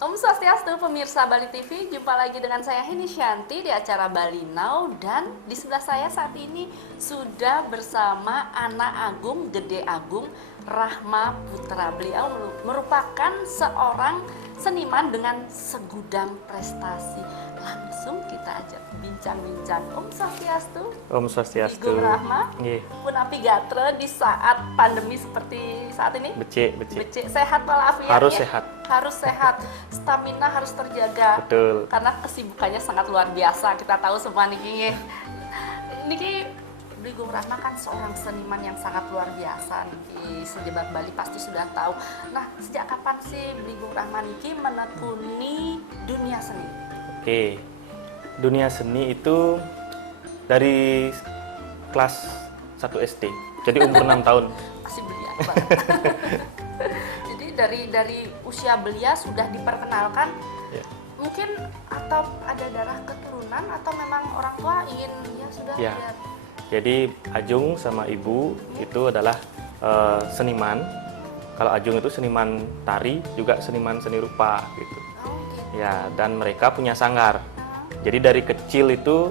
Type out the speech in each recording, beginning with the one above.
Om Swastiastu, pemirsa Bali TV, jumpa lagi dengan saya Heni Shanti di acara Bali Now, dan di sebelah saya saat ini sudah bersama anak Agung, Gede Agung, Rahma Putra. Beliau merupakan seorang seniman dengan segudang prestasi. Langsung kita ajak bincang-bincang. Om Swastiastu. Om Swastiastu. Ibu Rahma. Nggih. Pun api gatre di saat pandemi seperti saat ini. Becik. Becik. Sehat walafiat. Harus ya? sehat. Harus sehat. Stamina harus terjaga. Betul. Karena kesibukannya sangat luar biasa. Kita tahu semua niki. Niki Bligong Rahma kan seorang seniman yang sangat luar biasa. Niki sejebat Bali pasti sudah tahu. Nah, sejak kapan sih Bligong Rahma niki menekuni dunia seni? Oke. Dunia seni itu dari kelas 1 SD. Jadi umur 6 tahun. Masih belia banget. Jadi dari usia belia sudah diperkenalkan. Ya. Mungkin atau ada darah keturunan atau memang orang tua ingin ya sudah Ya. lihat. Jadi Ajung sama Ibu itu adalah seniman. Kalau Ajung itu seniman tari, juga seniman seni rupa gitu. Oh, gitu. Ya, dan mereka punya sanggar. Jadi dari kecil itu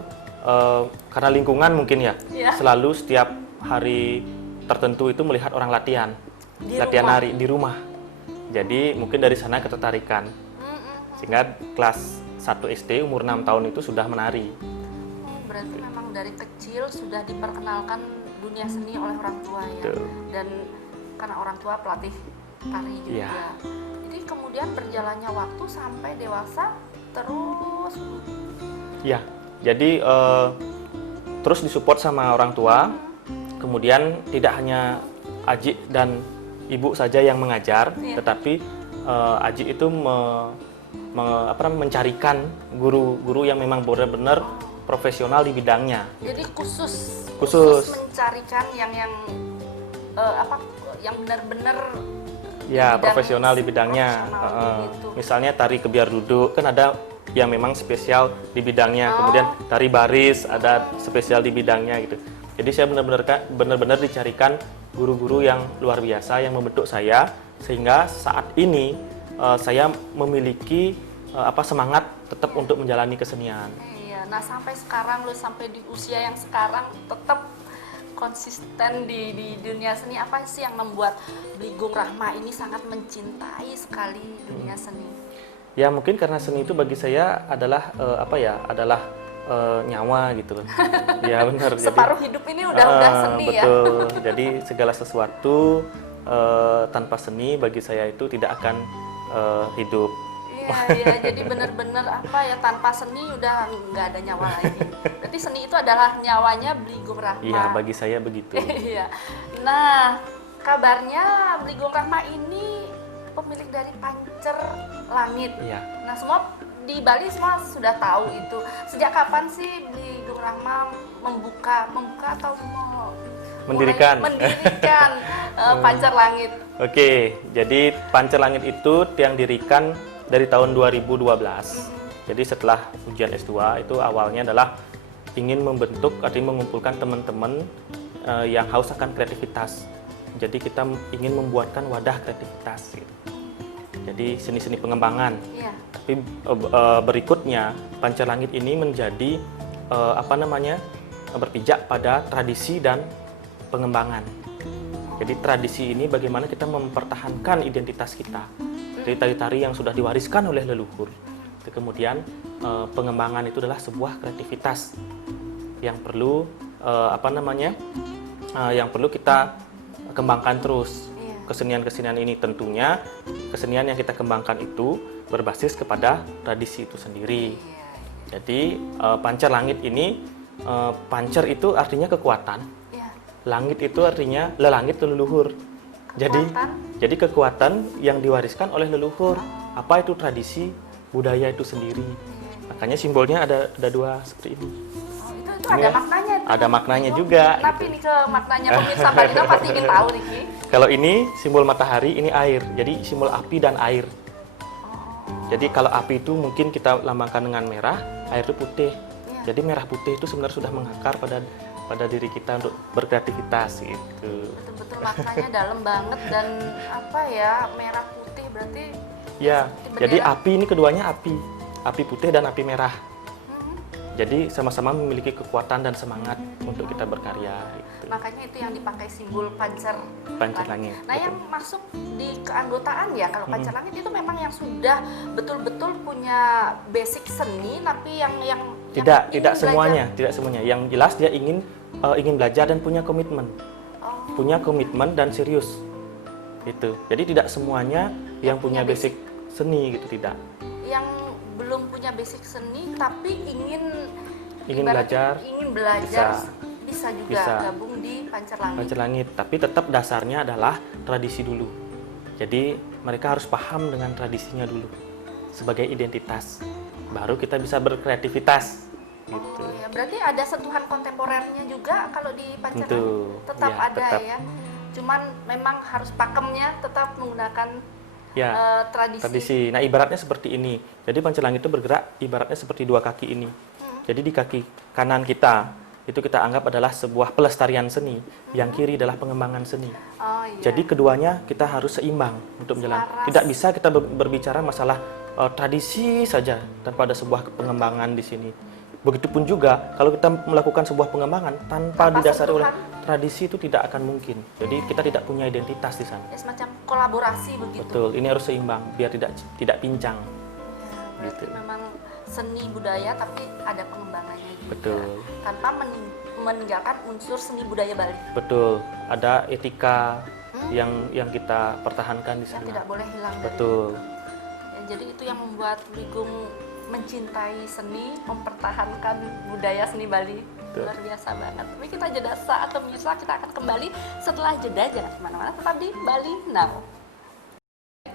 karena lingkungan mungkin ya, Iya. selalu setiap hari tertentu itu melihat orang latihan Di rumah? nari di rumah. Jadi mungkin dari sana ketertarikan. Sehingga kelas 1 SD umur 6 tahun itu sudah menari. Oh, berarti memang dari kecil sudah diperkenalkan dunia seni oleh orang tua ya. Betul. Dan karena orang tua pelatih tari juga. Iya. Jadi kemudian berjalannya waktu sampai dewasa terus. Ya, jadi terus disupport sama orang tua. Kemudian tidak hanya Aji dan Ibu saja yang mengajar, Iya. tetapi Aji itu mencarikan guru-guru yang memang benar-benar profesional di bidangnya. Jadi khusus mencarikan yang yang benar-benar Ya, bidang profesional di bidangnya. profesional begitu. Misalnya tari kebiar duduk, kan ada yang memang spesial di bidangnya. Oh. Kemudian tari baris ada spesial di bidangnya gitu. Jadi saya benar-benar dicarikan guru-guru yang luar biasa yang membentuk saya, sehingga saat ini saya memiliki semangat tetap untuk menjalani kesenian. Iya, nah sampai sekarang sampai di usia yang sekarang tetap konsisten di dunia seni. Apa sih yang membuat Bligong Rahma ini sangat mencintai sekali dunia seni? Ya mungkin karena seni itu bagi saya adalah nyawa gitu. Ya benar. Separuh hidup ini udah seni ya. Betul. Jadi segala sesuatu tanpa seni bagi saya itu tidak akan hidup. Iya, jadi benar-benar tanpa seni udah nggak ada nyawa lagi. Berarti seni itu adalah nyawanya Bligong Rahma. Iya, bagi saya begitu. Iya. Nah, kabarnya Bligong Rahma ini pemilik dari Pancer Langit. Iya. Nah, semua di Bali semua sudah tahu itu. Sejak kapan sih Bligong Rahma membuka atau Mendirikan Pancer Langit? Oke, jadi Pancer Langit itu yang dirikan dari tahun 2012. Jadi setelah ujian S2 itu awalnya adalah ingin membentuk, artinya mengumpulkan teman-teman yang haus akan kreativitas. Jadi kita ingin membuatkan wadah kreativitas gitu. Jadi seni-seni pengembangan. Iya. Tapi berikutnya Pancer Langit ini menjadi berpijak pada tradisi dan pengembangan. Jadi tradisi ini bagaimana kita mempertahankan identitas kita. Dari tari-tari yang sudah diwariskan oleh leluhur. Kemudian pengembangan itu adalah sebuah kreativitas yang perlu yang perlu kita kembangkan terus. Kesenian-kesenian ini tentunya kesenian yang kita kembangkan itu berbasis kepada tradisi itu sendiri. Jadi Pancer Langit ini, pancer itu artinya kekuatan. Langit itu artinya lelangit leluhur. Jadi kekuatan yang diwariskan oleh leluhur. Apa itu tradisi budaya itu sendiri. Makanya simbolnya ada dua seperti ini. Itu ada maknanya. Ada maknanya juga. Kenapa ini ke maknanya pemirsa Bali pasti ingin tahu Riki. Kalau ini simbol matahari, ini air. Jadi simbol api dan air. Jadi kalau api itu mungkin kita lambangkan dengan merah, air itu putih. Jadi merah putih itu sebenarnya sudah mengakar pada diri kita untuk berkreativitas gitu. Betul-betul maknanya dalam banget, dan merah putih berarti Ya, Seperti jadi bendera. api ini keduanya api putih dan api merah. Mhm. Jadi sama-sama memiliki kekuatan dan semangat untuk kita berkarya. Gitu. Makanya itu yang dipakai simbol pancer Pancer langit, Nah, yang betul. masuk di keanggotaan ya kalau pancer langit itu memang yang sudah betul-betul punya basic seni, tapi yang Tidak, ingin tidak belajar. semuanya, tidak semuanya. Yang jelas dia ingin belajar dan punya komitmen. Oh, Punya komitmen dan serius. Itu. Jadi tidak semuanya yang punya punya basic seni gitu, tidak. yang belum punya basic seni tapi ingin Ingin belajar bisa. bisa juga Bisa. gabung di pancer langit. Pancer langit, tapi tetap dasarnya adalah tradisi dulu. Jadi mereka harus paham dengan tradisinya dulu sebagai identitas. Baru kita bisa berkreativitas gitu. Oh, ya berarti ada sentuhan kontemporernya juga kalau di pancer Tentu, langit tetap ya, ada tetap. ya. Cuman memang harus pakemnya tetap menggunakan Ya, tradisi. tradisi. Nah, ibaratnya seperti ini. Jadi pancer langit itu bergerak ibaratnya seperti dua kaki ini. Jadi di kaki kanan kita itu kita anggap adalah sebuah pelestarian seni, yang kiri adalah pengembangan seni. Oh iya. Jadi keduanya kita harus seimbang untuk menjalankan. Selaras. Tidak bisa kita berbicara masalah tradisi saja tanpa ada sebuah pengembangan di sini. Begitupun juga kalau kita melakukan sebuah pengembangan tanpa Tanpa didasari oleh sentuhan. tradisi itu tidak akan mungkin. Jadi kita tidak punya identitas di sana. Ya, semacam kolaborasi begitu. Betul, ini harus seimbang biar tidak pincang. Ya, berarti Gitu. memang seni budaya tapi ada pengembangannya juga. Betul. Tanpa meninggalkan unsur seni budaya Bali Betul, ada etika yang kita pertahankan di yang sana. tidak boleh hilang dari. Betul. Ya, jadi itu yang membuat Wigung mencintai seni, mempertahankan budaya seni Bali. Betul. Luar biasa banget. Tapi kita jeda saat pemirsa, kita akan kembali setelah jeda. Jangan kemana-mana, tetap di Bali Now.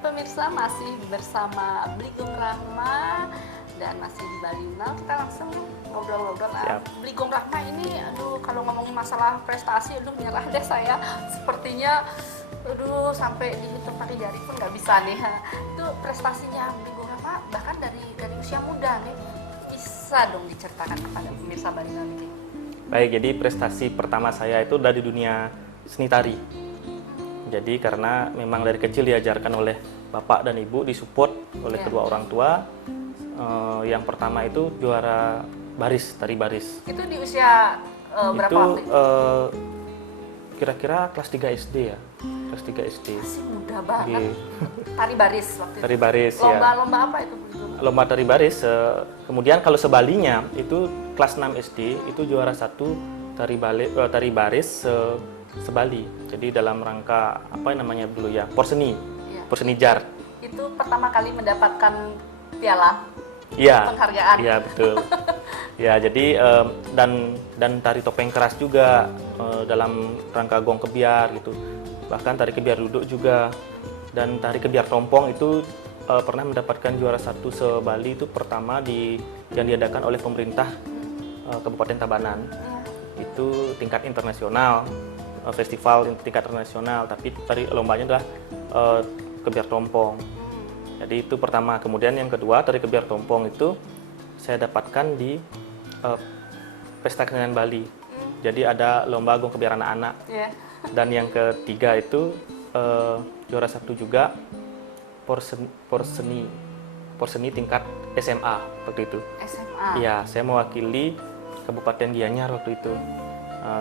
Pemirsa masih bersama Bligong Rahma dan masih di Bali Now. Kita langsung ngobrol-ngobrol. Nah, Siap. Bligong Rahma ini, aduh kalau ngomongin masalah prestasi, aduh nyerah deh saya. Sepertinya, aduh sampai dihitung pakai jari pun nggak bisa nih. Itu prestasinya Bligong Rahma bahkan dari usia muda nih. Bisa dong diceritakan kepada pemirsa Bali Now ini. Baik, jadi prestasi pertama saya itu dari dunia seni tari. Jadi karena memang dari kecil diajarkan oleh bapak dan ibu, disupport oleh Ya. kedua orang tua. Yang pertama itu juara baris, tari baris. Itu di usia berapa Itu waktu itu? kira-kira kelas 3 SD ya. Kelas 3 SD. Masih muda banget. Di Tari baris waktu tari itu. baris ya. Lomba-lomba apa itu? Lomba tari baris. Kemudian kalau sebalinya itu kelas 6 SD itu juara 1 tari baris sebali. Jadi dalam rangka apa namanya dulu ya? Porseni. Iya. Porseni Jar. Itu pertama kali mendapatkan piala Iya. penghargaan. Iya, betul. Ya, jadi dan tari topeng keras juga dalam rangka gong kebiar gitu. Bahkan tari kebiar duduk juga, dan tari kebiar tompong itu pernah mendapatkan juara 1 se-Bali itu pertama yang diadakan oleh pemerintah Kabupaten Tabanan. Iya. Itu tingkat internasional, festival tingkat internasional, tapi tari lombanya adalah kebiar tompong. Jadi itu pertama. Kemudian yang kedua, tari kebiar tompong itu saya dapatkan di Pesta Kesenian Bali. Jadi ada lomba gong kebiar anak-anak. Iya. Dan yang ketiga itu juara 1 juga porseni tingkat SMA waktu itu. SMA. Iya, saya mewakili Kabupaten Gianyar waktu itu.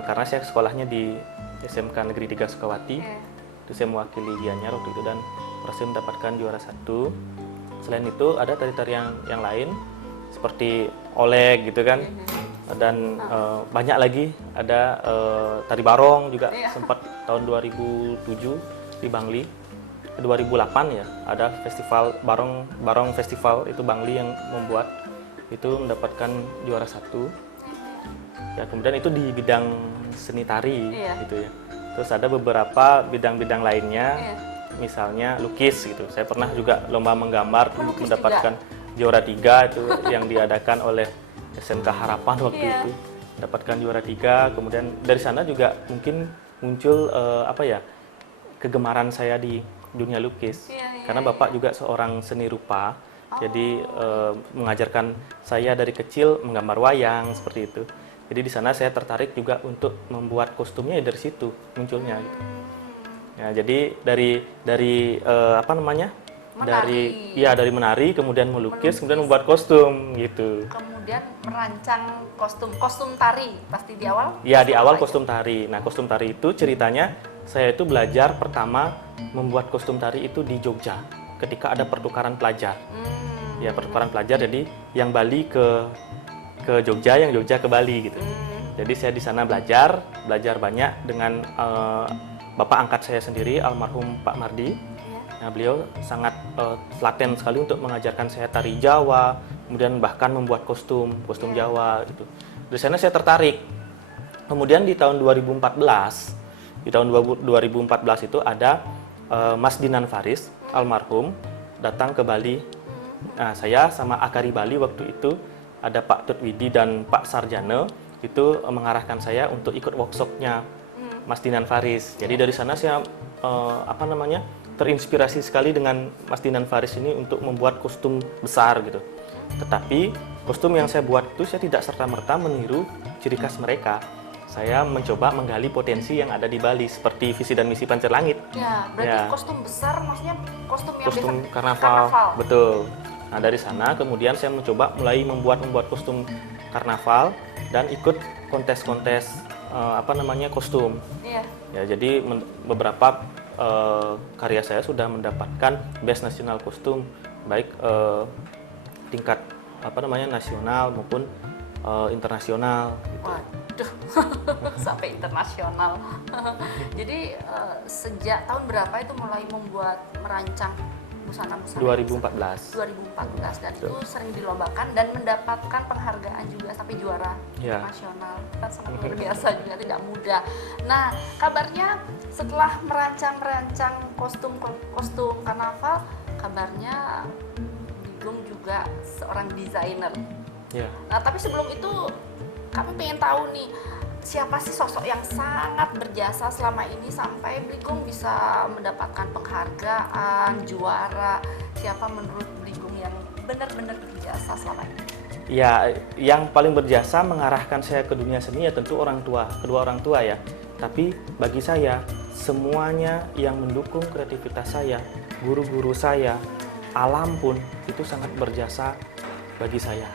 Karena saya sekolahnya di SMK Negeri 3 Sukawati. Iya. Itu saya mewakili Gianyar waktu itu dan berhasil mendapatkan juara 1. Selain itu ada tari-tarian yang lain seperti olek gitu kan. Dan banyak lagi, ada tari barong juga. Iya. Sempat tahun 2007 di Bangli. 2008 ya, ada festival barong festival itu Bangli yang membuat, itu mendapatkan juara 1. Ya, kemudian itu di bidang seni tari. Iya. Gitu ya. Terus ada beberapa bidang-bidang lainnya. Iya. Misalnya lukis gitu. Saya pernah juga lomba menggambar, Lukis mendapatkan juara 3 itu yang diadakan oleh SMK Harapan waktu Iya. itu. Dapatkan juara 3. Kemudian dari sana juga mungkin muncul kegemaran saya di dunia lukis. Iya. Karena Bapak juga seorang seni rupa. Jadi mengajarkan saya dari kecil menggambar wayang seperti itu. Jadi di sana saya tertarik juga untuk membuat kostumnya, ya dari situ munculnya gitu. Ya, jadi dari dari menari, kemudian melukis, kemudian membuat kostum gitu. Kemudian merancang kostum tari pasti di awal? Ya, di awal apa kostum tari. Nah, kostum tari itu ceritanya saya itu belajar pertama membuat kostum tari itu di Jogja ketika ada pertukaran pelajar. Ya, pertukaran pelajar, jadi yang Bali ke Jogja, yang Jogja ke Bali gitu. Jadi saya di sana belajar banyak dengan bapak angkat saya sendiri, almarhum Pak Mardi. Nah, beliau sangat telaten sekali untuk mengajarkan saya tari Jawa, kemudian bahkan membuat kostum Jawa gitu. Di sana saya tertarik. Kemudian di tahun 2014 itu ada Mas Dinan Faris, almarhum, datang ke Bali. Nah, saya sama Akari Bali waktu itu ada Pak Tutwidi dan Pak Sarjana itu mengarahkan saya untuk ikut workshopnya Mas Dinan Faris. Jadi dari sana saya terinspirasi sekali dengan Mas Dinan Faris ini untuk membuat kostum besar gitu. Tetapi kostum yang saya buat itu saya tidak serta-merta meniru ciri khas mereka. Saya mencoba menggali potensi yang ada di Bali seperti visi dan misi Pancar Langit. Ya, berarti kostum besar maksudnya kostum yang kostum biasa karnaval. Betul. Nah, dari sana kemudian saya mencoba mulai membuat kostum karnaval dan ikut kontes-kontes kostum. Iya. Ya, jadi beberapa karya saya sudah mendapatkan Best National Kostum baik tingkat nasional maupun internasional gitu. Waduh, sampai internasional. Jadi sejak tahun berapa itu mulai merancang busana-busana? 2014 dan itu sering dilombakan dan mendapatkan penghargaan juga sampai juara nasional. Kan sangat luar biasa juga, tidak mudah. Nah, kabarnya setelah merancang kostum karnaval, kabarnya Digong juga seorang desainer. Nah, tapi sebelum itu kami pengen tahu nih, siapa sih sosok yang sangat berjasa selama ini sampai Bligong bisa mendapatkan penghargaan, juara? Siapa menurut Bligong yang benar-benar berjasa selama ini? Ya, yang paling berjasa mengarahkan saya ke dunia seni ya tentu kedua orang tua ya. Tapi bagi saya, semuanya yang mendukung kreativitas saya, guru-guru saya, alam pun itu sangat berjasa bagi saya.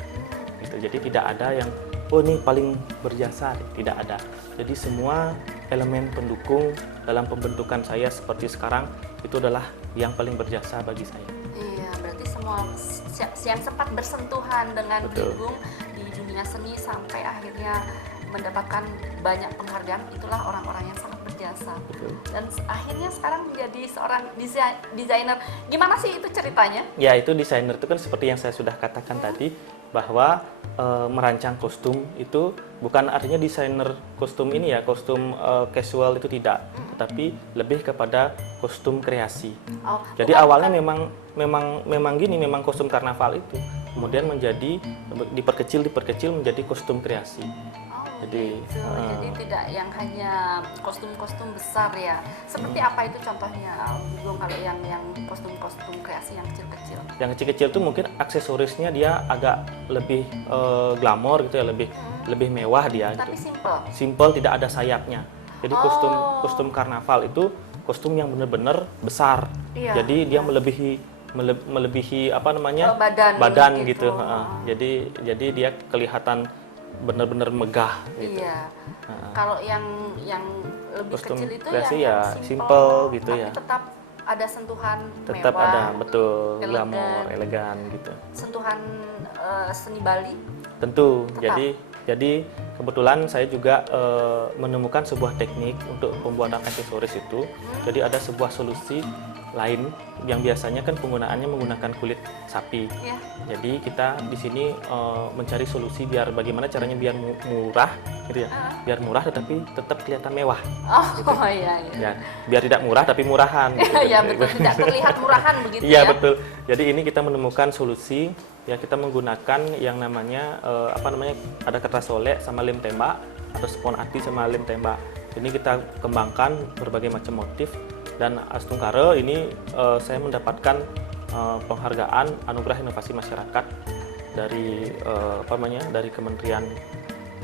Gitu. Jadi tidak ada yang ini paling berjasa, tidak ada. Jadi semua elemen pendukung dalam pembentukan saya seperti sekarang itu adalah yang paling berjasa bagi saya. Iya, berarti semua yang sempat bersentuhan dengan Bligong di dunia seni sampai akhirnya mendapatkan banyak penghargaan, itulah orang-orang yang sangat berjasa. Betul. Dan akhirnya sekarang menjadi seorang desainer. Gimana sih itu ceritanya? Ya, itu desainer itu kan seperti yang saya sudah katakan tadi, bahwa merancang kostum itu bukan artinya desainer kostum ini ya, kostum casual itu tidak, tetapi lebih kepada kostum kreasi. Jadi awalnya memang kostum karnaval itu, kemudian menjadi diperkecil menjadi kostum kreasi. Jadi tidak yang hanya kostum-kostum besar ya. Seperti apa itu contohnya, Bligong, kalau yang kostum-kostum kreasi yang kecil-kecil? Yang kecil-kecil itu mungkin aksesorisnya dia agak lebih glamor gitu ya, lebih mewah dia. Tapi gitu. simple, tidak ada sayapnya. Jadi kostum karnaval itu kostum yang benar-benar besar. Iya. Jadi dia melebihi badan gitu. Jadi dia kelihatan benar-benar megah gitu. Iya. Kalau yang lebih kostum kecil itu kreasi yang simple gitu tapi ya. Tetap ada sentuhan Tetap mewah, ada, betul, elegan. glamor, elegan gitu. Sentuhan seni Bali. Tentu. Tetap. Jadi kebetulan saya juga menemukan sebuah teknik untuk pembuatan aksesoris itu. Jadi ada sebuah solusi lain yang biasanya kan penggunaannya menggunakan kulit sapi. Ya. Jadi kita di sini mencari solusi biar bagaimana caranya biar murah, gitu ya. Biar murah tetapi tetap kelihatan mewah. Gitu. Iya. Ya, biar tidak murah tapi murahan. Gitu. Ya betul, tidak terlihat murahan begitu ya. Iya betul. Jadi ini kita menemukan solusi. Ya, kita menggunakan yang namanya ada kertas solek sama lem tembak atau spon ati sama lem tembak. Ini kita kembangkan berbagai macam motif, dan Astungkare ini saya mendapatkan penghargaan Anugerah Inovasi Masyarakat dari dari Kementerian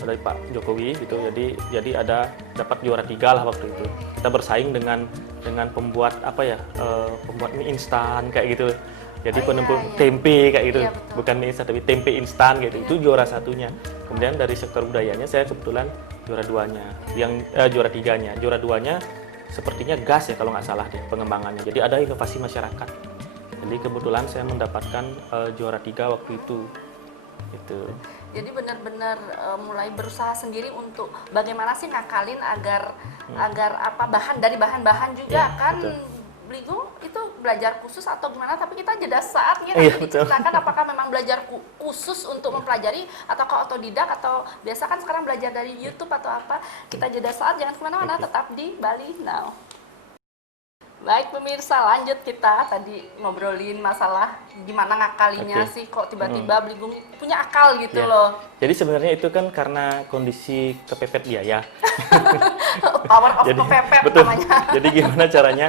dari Pak Jokowi gitu. Jadi dapat juara 3 lah waktu itu. Kita bersaing dengan dengan pembuat apa ya, pembuat mie instan kayak gitu. Jadi Oh, penempur iya, iya. tempe kayak gitu, Iya, betul. bukan mie instan tapi tempe instan gitu. Iya. Itu juara satunya. Kemudian dari sektor budayanya saya kebetulan juara duanya, yang juara tiganya. Juara duanya sepertinya gas ya kalau nggak salah deh pengembangannya. Jadi ada inovasi masyarakat. Jadi kebetulan saya mendapatkan juara 3 waktu itu. Gitu. Jadi benar-benar mulai berusaha sendiri untuk bagaimana sih ngakalin agar apa dari bahan-bahan juga Iya, kan. betul. Bligo itu belajar khusus atau gimana, tapi kita jeda saatnya Iya, nanti betul. diceritakan apakah memang belajar khusus untuk mempelajari ataukah otodidak atau biasa kan sekarang belajar dari YouTube atau apa. Kita jeda saat, jangan kemana-mana, Oke. tetap di Bali Now. Baik pemirsa, lanjut kita tadi ngobrolin masalah gimana ngakalinya Oke. sih kok tiba-tiba Bligung punya akal gitu Ya. loh. Jadi sebenarnya itu kan karena kondisi kepepet biaya. Power of Jadi kepepet betul. namanya. Jadi gimana caranya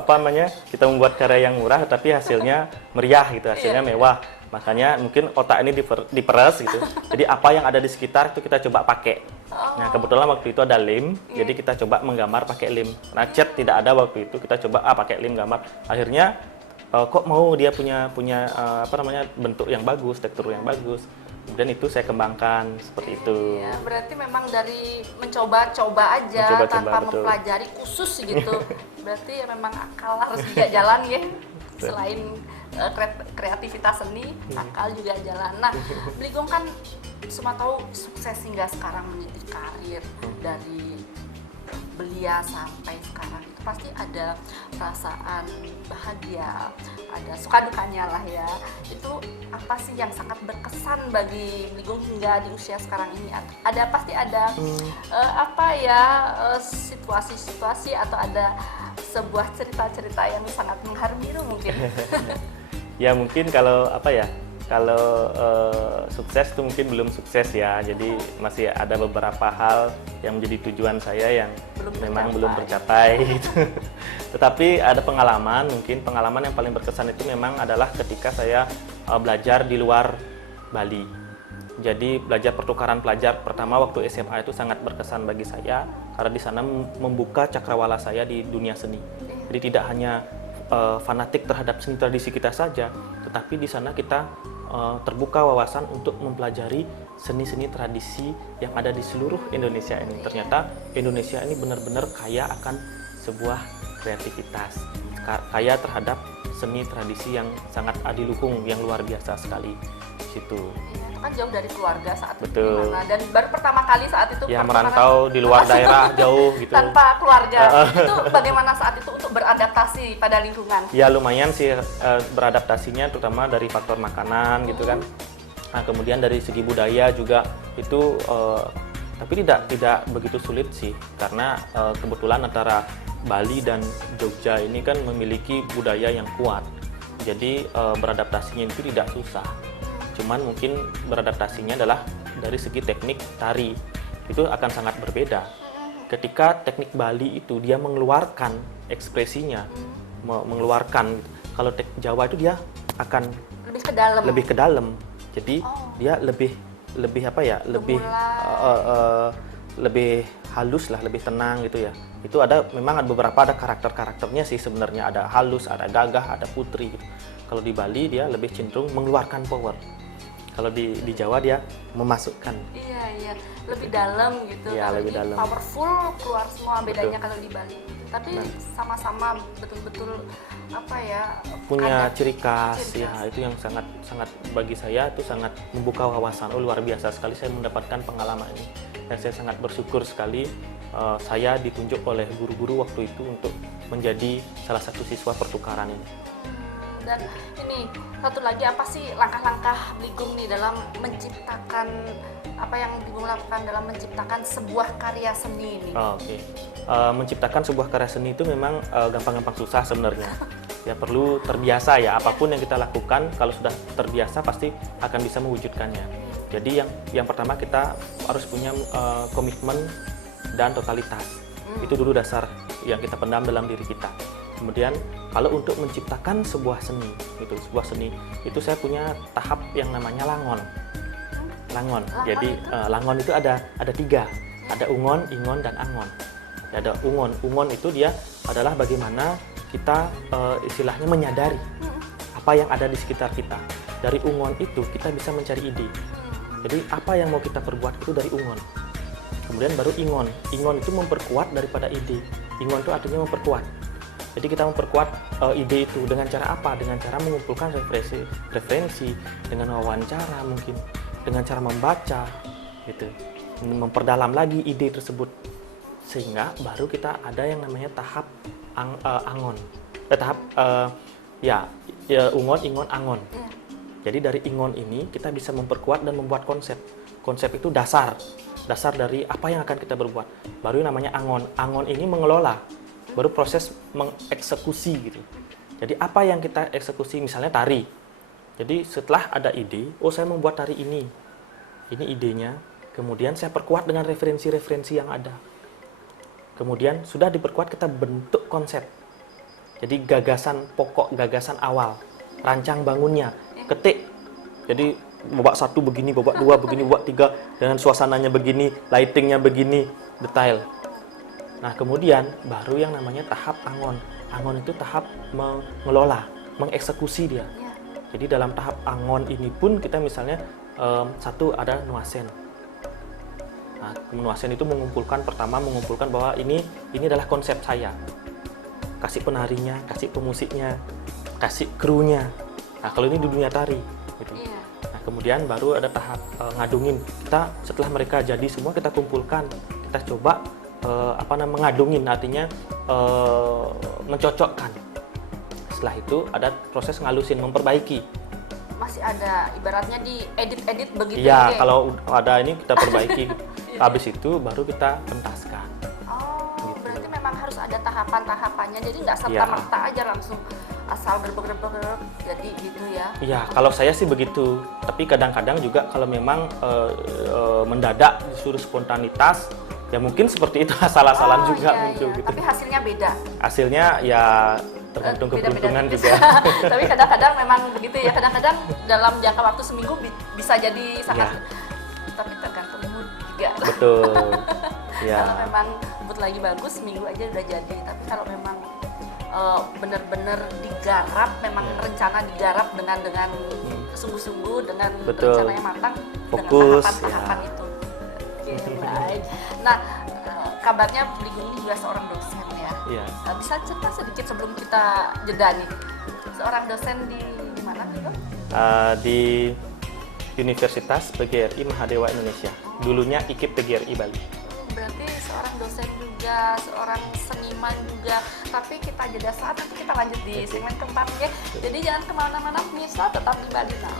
apa namanya kita membuat karya yang murah tapi hasilnya meriah gitu, hasilnya Iya. mewah. Makanya mungkin otak ini diperes gitu. Jadi apa yang ada di sekitar itu kita coba pakai. Nah kebetulan waktu itu ada lem, jadi kita coba menggambar pakai lem. Nah cat tidak ada waktu itu, kita coba pakai lem gambar. Akhirnya kok mau dia punya apa namanya bentuk yang bagus, tekstur yang bagus. Kemudian itu saya kembangkan seperti itu. Ya, berarti memang dari mencoba-coba aja Mencoba-coba, tanpa betul. mempelajari khusus gitu. Berarti ya memang akal harus juga jalan ya. Selain kreativitas seni, akal juga jalan. Nah, Bligong kan semua tahu sukses hingga sekarang meniti karir dari belia sampai sekarang itu pasti ada perasaan bahagia, ada suka dukanya lah ya. Itu apa sih yang sangat berkesan bagi Bligong hingga di usia sekarang ini? Pasti ada apa ya situasi-situasi atau ada sebuah cerita-cerita yang sangat mengharu biru mungkin. Ya mungkin kalau apa ya, kalau sukses itu mungkin belum sukses ya, jadi masih ada beberapa hal yang menjadi tujuan saya yang memang belum tercapai gitu. Tetapi ada pengalaman, mungkin pengalaman yang paling berkesan itu memang adalah ketika saya belajar di luar Bali. Jadi belajar pertukaran pelajar pertama waktu SMA itu sangat berkesan bagi saya karena di sana membuka cakrawala saya di dunia seni. Jadi tidak hanya fanatik terhadap seni tradisi kita saja, tetapi di sana kita terbuka wawasan untuk mempelajari seni-seni tradisi yang ada di seluruh Indonesia ini. Ternyata Indonesia ini benar-benar kaya akan sebuah kreativitas, kaya terhadap seni tradisi yang sangat adiluhung, yang luar biasa sekali di situ. Kan jauh dari keluarga saat itu Betul. gimana, dan baru pertama kali saat itu Ya pertemanan merantau di luar daerah jauh gitu. tanpa keluarga. Itu bagaimana saat itu untuk beradaptasi pada lingkungan? Ya lumayan sih beradaptasinya, terutama dari faktor makanan gitu kan. Nah kemudian dari segi budaya juga itu, tapi tidak begitu sulit sih, karena kebetulan antara Bali dan Jogja ini kan memiliki budaya yang kuat. Jadi beradaptasinya itu tidak susah. Cuman mungkin beradaptasinya adalah dari segi teknik tari itu akan sangat berbeda. Ketika teknik Bali itu dia mengeluarkan ekspresinya, mengeluarkan. Kalau teknik Jawa itu dia akan Lebih ke dalam. lebih ke dalam. Jadi dia lebih apa ya? Lebih halus lah, lebih tenang gitu ya. Itu memang ada beberapa karakternya sih sebenarnya, ada halus, ada gagah, ada putri gitu. Kalau di Bali dia lebih cenderung mengeluarkan power. Kalau di Jawa dia memasukkan. Iya, lebih dalam gitu. Iya, Kalau lebih ini dalam. powerful, keluar semua bedanya Betul. kalau di Bali. Tapi sama-sama betul-betul apa ya? Punya ada ciri khas, ciri ya khas. itu yang sangat bagi saya itu sangat membuka wawasan. Luar biasa sekali saya mendapatkan pengalaman ini, dan saya sangat bersyukur sekali saya ditunjuk oleh guru-guru waktu itu untuk menjadi salah satu siswa pertukaran ini. Dan ini satu lagi, apa sih langkah-langkah Bligong nih dalam menciptakan, apa yang Bligong lakukan dalam menciptakan sebuah karya seni ini? Oke. Menciptakan sebuah karya seni itu memang gampang-gampang susah sebenarnya. Ya perlu terbiasa ya, apapun yang kita lakukan kalau sudah terbiasa pasti akan bisa mewujudkannya. Jadi yang pertama kita harus punya komitmen dan totalitas. Itu dulu dasar yang kita pendam dalam diri kita. Kemudian kalau untuk menciptakan sebuah seni itu saya punya tahap yang namanya langon. Jadi langon itu ada 3, ada ungon, ingon, dan angon. Ya, ada ungon itu dia adalah bagaimana kita istilahnya menyadari apa yang ada di sekitar kita. Dari ungon itu kita bisa mencari ide. Jadi apa yang mau kita perbuat itu dari ungon. Kemudian baru ingon. Ingon itu memperkuat daripada ide. Ingon itu artinya memperkuat. Jadi kita memperkuat ide itu dengan cara apa? Dengan cara mengumpulkan referensi, dengan wawancara mungkin, dengan cara membaca, gitu, memperdalam lagi ide tersebut, sehingga baru kita ada yang namanya tahap angon, tahap ungon, ingon, angon. Jadi dari ingon ini kita bisa memperkuat dan membuat konsep. Konsep itu dasar dari apa yang akan kita berbuat. Baru yang namanya angon. Angon ini mengelola. Baru proses mengeksekusi gitu. Jadi apa yang kita eksekusi, misalnya tari. Jadi setelah ada ide, oh saya membuat tari ini idenya, kemudian saya perkuat dengan referensi-referensi yang ada. Kemudian sudah diperkuat, kita bentuk konsep. Jadi gagasan pokok, gagasan awal, rancang bangunnya, ketik. Jadi babak 1 begini, babak 2 begini, babak 3 dengan suasananya begini, lightingnya begini, detail. Nah, kemudian baru yang namanya tahap angon. Angon itu tahap mengelola, mengeksekusi dia. Jadi dalam tahap angon ini pun kita misalnya satu ada nuasen. Nah, nuasen itu mengumpulkan bahwa ini adalah konsep saya. Kasih penarinya, kasih pemusiknya, kasih krunya. Nah, kalau ini di dunia tari gitu. Nah, kemudian baru ada tahap ngadungin. Kita setelah mereka jadi semua kita kumpulkan, kita coba mengadungin, artinya mencocokkan. Setelah itu ada proses ngalusin, memperbaiki. Masih ada ibaratnya di edit begitu. Iya, kalau ada ini kita perbaiki. Habis itu baru kita pentaskan. Oh, gitu. Berarti memang harus ada tahapan-tahapannya. Jadi nggak serta-merta aja langsung asal gerbek jadi gitu ya. Iya, kalau saya sih begitu. Tapi kadang-kadang juga kalau memang mendadak disuruh spontanitas, ya mungkin seperti itu, asal-asalan juga muncul gitu. Tapi hasilnya beda. Hasilnya ya tergantung keberuntungan juga. Tapi kadang-kadang memang begitu ya. Kadang-kadang dalam jangka waktu seminggu bisa jadi sangat. Tapi tergantung mood juga. Betul. Kalau memang mood lagi bagus, seminggu aja udah jadi. Tapi kalau memang benar-benar digarap, memang rencana digarap dengan sungguh-sungguh, dengan rencana yang matang, fokus, dengan tahapan-tahapan itu. Baik. Nah, kabarnya Bligung ini juga seorang dosen ya. Iya. Bisa cerita sedikit sebelum kita jeda nih. Seorang dosen di mana gitu? Di Universitas PGRI Mahadewa Indonesia. Dulunya IKIP PGRI Bali. Berarti seorang dosen juga, seorang seniman juga. Tapi kita jeda saat, nanti kita lanjut di segmen keempat ya. Jadi jangan kemana-mana pemirsa, tetap di Bali Now.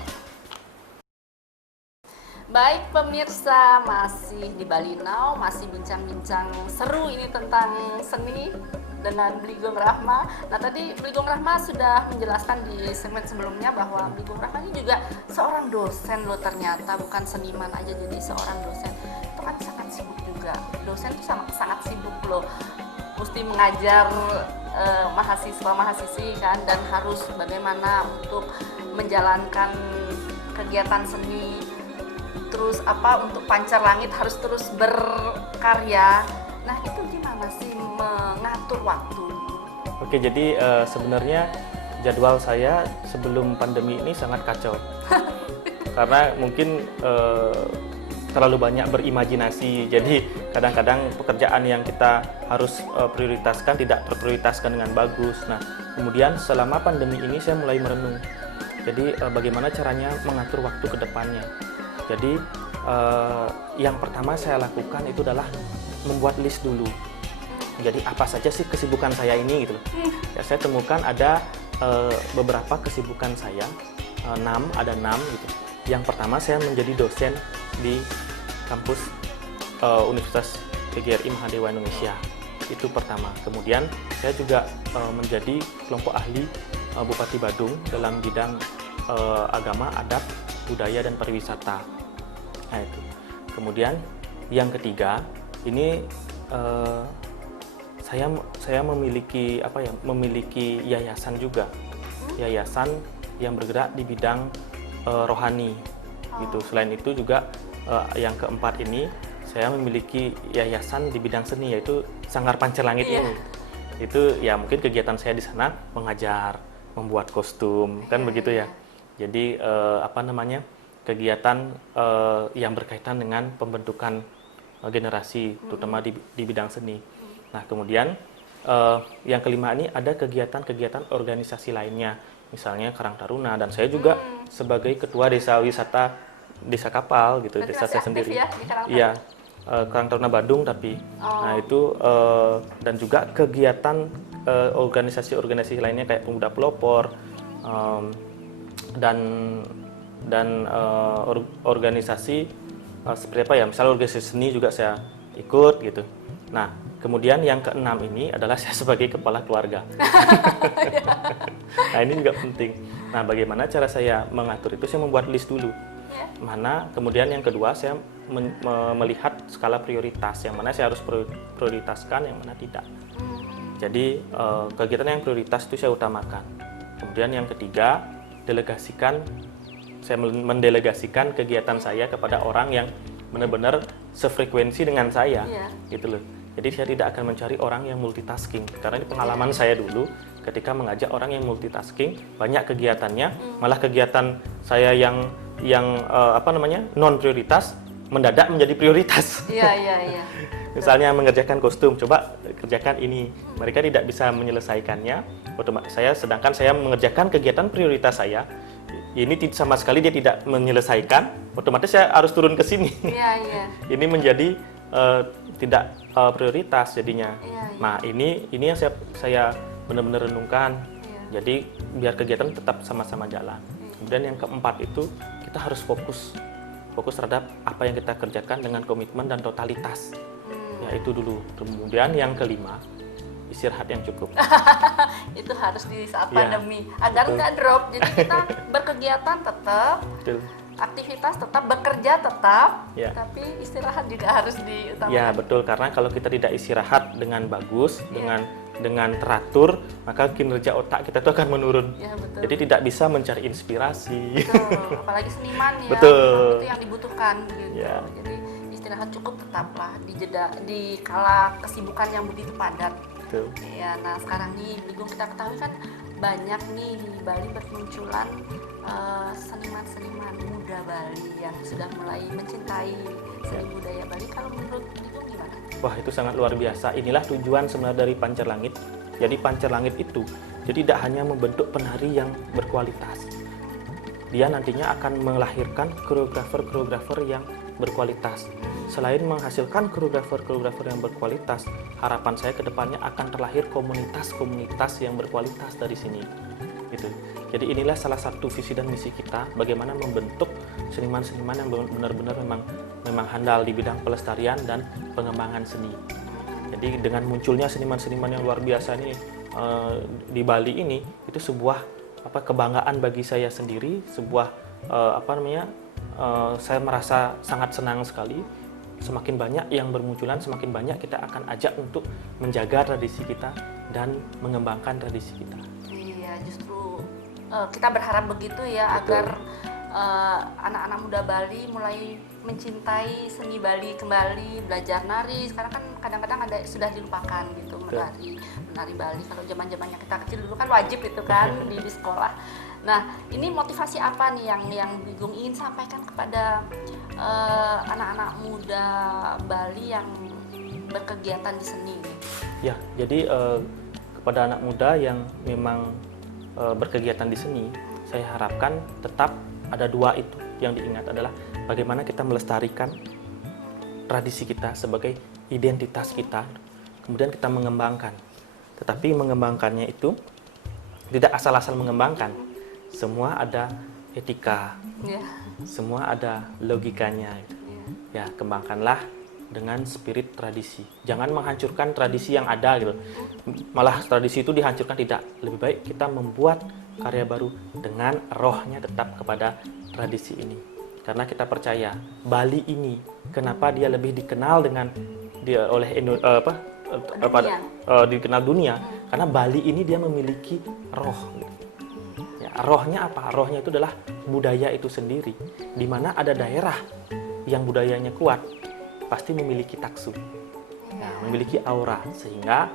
Baik pemirsa, masih di Bali Now, masih bincang-bincang seru ini tentang seni dengan Bligung Rahma. Nah tadi Bligung Rahma sudah menjelaskan di segmen sebelumnya bahwa Bligung Rahma ini juga seorang dosen loh ternyata, bukan seniman aja, jadi seorang dosen. Itu kan sangat sibuk juga, dosen itu sangat sibuk loh, mesti mengajar mahasiswa-mahasiswi kan, dan harus bagaimana untuk menjalankan kegiatan seni. Terus untuk pancar langit harus terus berkarya. Nah itu gimana sih mengatur waktu? Oke, jadi sebenarnya jadwal saya sebelum pandemi ini sangat kacau. Karena mungkin terlalu banyak berimajinasi. Jadi kadang-kadang pekerjaan yang kita harus prioritaskan tidak terprioritaskan dengan bagus. Nah kemudian selama pandemi ini saya mulai merenung. Jadi bagaimana caranya mengatur waktu ke depannya. Jadi yang pertama saya lakukan itu adalah membuat list dulu. Jadi apa saja sih kesibukan saya ini gitu. Ya, saya temukan ada beberapa kesibukan saya, 6 gitu. Yang pertama saya menjadi dosen di kampus Universitas PGRI Mahadewa Indonesia. Itu pertama. Kemudian saya juga menjadi kelompok ahli Bupati Badung dalam bidang agama, adat, budaya dan pariwisata. Nah, itu. Kemudian yang ketiga ini saya memiliki memiliki yayasan juga, yayasan yang bergerak di bidang rohani gitu. Selain itu juga yang keempat ini saya memiliki yayasan di bidang seni, yaitu Sanggar Pancar Langit ini. Itu ya mungkin kegiatan saya di sana mengajar, membuat kostum, kan begitu ya. Jadi apa namanya, kegiatan yang berkaitan dengan pembentukan generasi, terutama di bidang seni. Nah kemudian yang kelima ini ada kegiatan-kegiatan organisasi lainnya, misalnya Karang Taruna, dan saya juga sebagai ketua desa wisata Desa Kapal gitu, Berarti desa masih saya aktif sendiri. ya di Karang Iya, Karang Taruna Badung tapi. Nah itu dan juga kegiatan organisasi-organisasi lainnya kayak Pemuda Pelopor dan organisasi seperti apa ya, misalnya organisasi seni juga saya ikut gitu. Nah kemudian yang keenam ini adalah saya sebagai kepala keluarga. Nah ini juga penting. Nah bagaimana cara saya mengatur itu, saya membuat list dulu. Mana kemudian yang kedua saya melihat skala prioritas, yang mana saya harus prioritaskan, yang mana tidak. Jadi kegiatan yang prioritas itu saya utamakan. Kemudian yang ketiga, saya mendelegasikan kegiatan saya kepada orang yang benar-benar sefrekuensi dengan saya, gitu loh. Jadi saya tidak akan mencari orang yang multitasking, karena ini pengalaman saya dulu ketika mengajak orang yang multitasking, banyak kegiatannya, malah kegiatan saya yang apa namanya, non prioritas mendadak menjadi prioritas. Iya. Misalnya mengerjakan kostum, coba kerjakan ini, mereka tidak bisa menyelesaikannya. Sedangkan saya mengerjakan kegiatan prioritas saya, ini sama sekali dia tidak menyelesaikan, otomatis saya harus turun ke sini. Iya. Ini menjadi tidak prioritas jadinya. Nah ini yang saya benar-benar renungkan. Jadi biar kegiatan tetap sama-sama jalan. Kemudian yang keempat itu kita harus fokus terhadap apa yang kita kerjakan dengan komitmen dan totalitas. Ya itu dulu. Kemudian yang kelima, istirahat yang cukup. Itu harus di saat pandemi agar nggak drop. Jadi kita berkegiatan tetap, aktivitas tetap, bekerja tetap, tapi istirahat juga harus diutamakan. Ya betul, karena kalau kita tidak istirahat dengan bagus, dengan teratur, maka kinerja otak kita itu akan menurun. Betul. Jadi tidak bisa mencari inspirasi. Betul, apalagi seniman ya. Betul. Itu yang dibutuhkan gitu. Jadi istirahat cukup tetaplah di kala kesibukan yang begitu padat. Betul. Ya, nah sekarang nih Bigung, kita ketahui kan banyak nih di Bali bermunculan seniman-seniman muda Bali yang sudah mulai mencintai seni budaya Bali. Kalau menurut Bigung gimana? Wah itu sangat luar biasa. Inilah tujuan sebenarnya dari Pancar Langit. Jadi Pancar Langit itu tidak hanya membentuk penari yang berkualitas. Dia nantinya akan melahirkan koreografer yang berkualitas. Selain menghasilkan koreografer yang berkualitas, harapan saya ke depannya akan terlahir komunitas-komunitas yang berkualitas dari sini. Gitu. Jadi inilah salah satu visi dan misi kita, bagaimana membentuk seniman-seniman yang benar-benar memang handal di bidang pelestarian dan pengembangan seni. Jadi dengan munculnya seniman-seniman yang luar biasa ini di Bali ini, itu sebuah kebanggaan bagi saya sendiri, sebuah saya merasa sangat senang sekali. Semakin banyak yang bermunculan, semakin banyak kita akan ajak untuk menjaga tradisi kita dan mengembangkan tradisi kita. Iya, justru kita berharap begitu ya. Betul. Agar anak-anak muda Bali mulai mencintai seni Bali kembali, belajar nari. Sekarang kan kadang-kadang sudah dilupakan gitu, menari Bali. Kalau zaman-zamannya kita kecil dulu kan wajib itu kan di sekolah. Nah, ini motivasi apa nih yang Bigung ingin sampaikan kepada anak-anak muda Bali yang berkegiatan di seni? Ya, jadi kepada anak muda yang memang berkegiatan di seni, saya harapkan tetap ada dua itu. Yang diingat adalah bagaimana kita melestarikan tradisi kita sebagai identitas kita, kemudian kita mengembangkan. Tetapi mengembangkannya itu tidak asal-asal mengembangkan. Semua ada etika, semua ada logikanya. Ya, kembangkanlah dengan spirit tradisi. Jangan menghancurkan tradisi yang ada gitu. Malah tradisi itu dihancurkan, tidak. Lebih baik kita membuat karya baru dengan rohnya tetap kepada tradisi ini. Karena kita percaya Bali ini kenapa dia lebih dikenal dikenal dunia, karena Bali ini dia memiliki roh. Rohnya apa? Rohnya itu adalah budaya itu sendiri. Di mana ada daerah yang budayanya kuat, pasti memiliki taksu. Nah, memiliki aura sehingga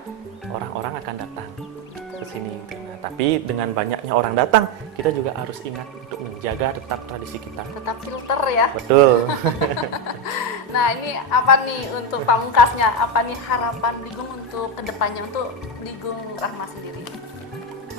orang-orang akan datang ke sini. Gitu. Nah, tapi dengan banyaknya orang datang, kita juga harus ingat untuk menjaga tetap tradisi kita. Tetap filter ya. Betul. Nah, ini apa nih untuk pamungkasnya? Apa nih harapan Bligong untuk kedepannya untuk Bligong Rahma sendiri?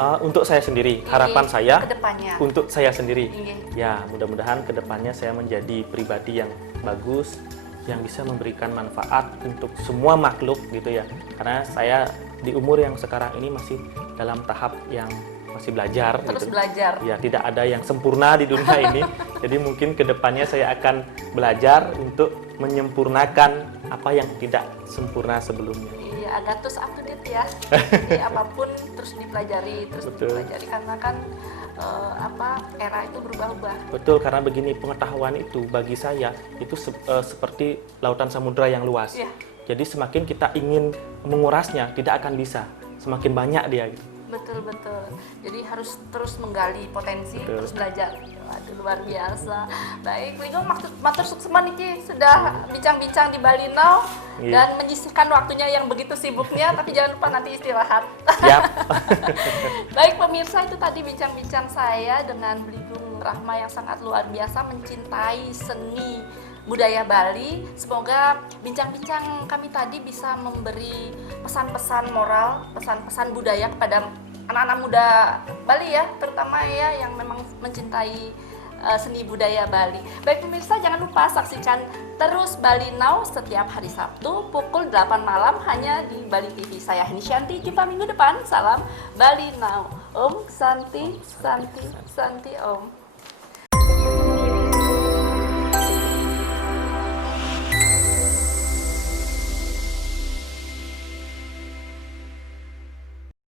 Untuk saya sendiri, harapan saya kedepannya. untuk saya sendiri, Iya. ya mudah-mudahan kedepannya saya menjadi pribadi yang bagus, yang bisa memberikan manfaat untuk semua makhluk gitu ya. Karena saya di umur yang sekarang ini masih dalam tahap yang masih belajar. Terus gitu. belajar. Ya, tidak ada yang sempurna di dunia ini. Jadi mungkin kedepannya saya akan belajar untuk menyempurnakan apa yang tidak sempurna sebelumnya. Iya, agak terus up to date ya. Jadi apapun terus dipelajari, Betul. karena kan era itu berubah-ubah. Betul, karena begini, pengetahuan itu bagi saya itu seperti lautan samudra yang luas. Iya. Jadi semakin kita ingin mengurasnya, tidak akan bisa. Semakin banyak dia. Gitu. Betul. Jadi harus terus menggali potensi, Betul. terus belajar. Waduh, luar biasa. Baik, Bligong matur sukses niki sudah bincang-bincang di Bali Now Iya. dan menyisihkan waktunya yang begitu sibuknya, tapi jangan lupa nanti istirahat. Yap. Baik pemirsa, itu tadi bincang-bincang saya dengan Bligong Rahma yang sangat luar biasa mencintai seni budaya Bali. Semoga bincang-bincang kami tadi bisa memberi pesan-pesan moral, pesan-pesan budaya kepada anak-anak muda Bali ya, terutama ya yang memang mencintai seni budaya Bali. Baik pemirsa, jangan lupa saksikan terus Bali Now setiap hari Sabtu pukul 8 malam hanya di Bali TV. Saya Henisyanti, jumpa minggu depan. Salam Bali Now. Om Santi, Santi, Santi Om.